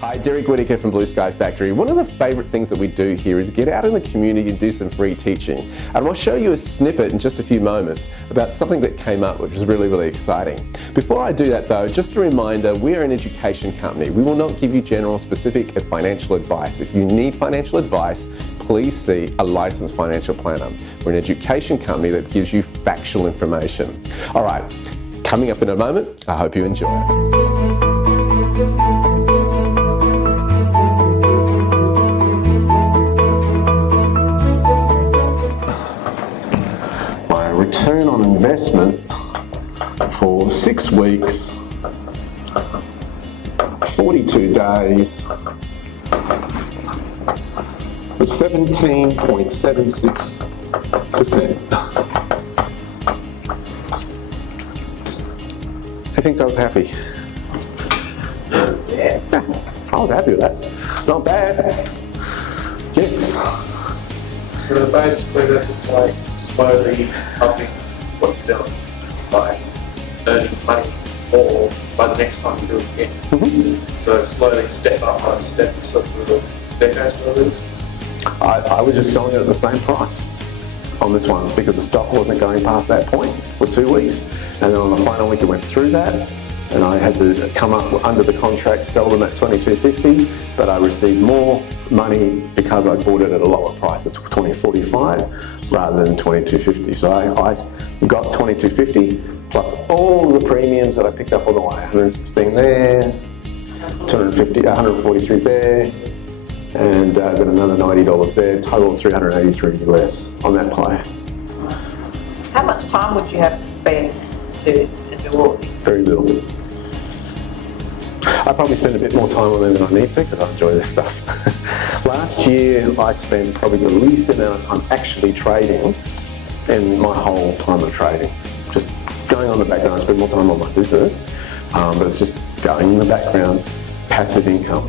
Hi, Derek Whittaker from Blue Sky Factory. One of the favourite things that we do here is get out in the community and do some free teaching. And I'll show you a snippet in just a few moments about something that came up which is really exciting. Before I do that though, just a reminder, we're an education company. We will not give you general, specific financial advice. If you need financial advice, please see a licensed financial planner. We're an education company that gives you factual information. All right, coming up in a moment, I hope you enjoy it. Return on investment for 6 weeks, 42 days, was 17.76%. Who thinks I was happy? Yeah, I was happy with that. Not bad. Yes. So basically that's like slowly upping what you're doing by earning money more by the next time you do it again. So slowly step up by step, sort of little decades what it is. I was just selling it at the same price on this one because the stock wasn't going past that point for 2 weeks, and then on the final week it went through that, and I had to come up under the contract, sell them at $22.50, but I received more money because I bought it at a lower price at $20.45 rather than $22.50. So I got $22.50 plus all the premiums that I picked up on the way. 116 there, 250, 143 there, and got another $90 there. Total of $383 US on that play. How much time would you have to spend to do all this? Very little. I probably spend a bit more time on it than I need to because I enjoy this stuff. Last year I spent probably the least amount of time actually trading in my whole time of trading. Just going on the background, I spend more time on my business, but it's just going in the background, passive income.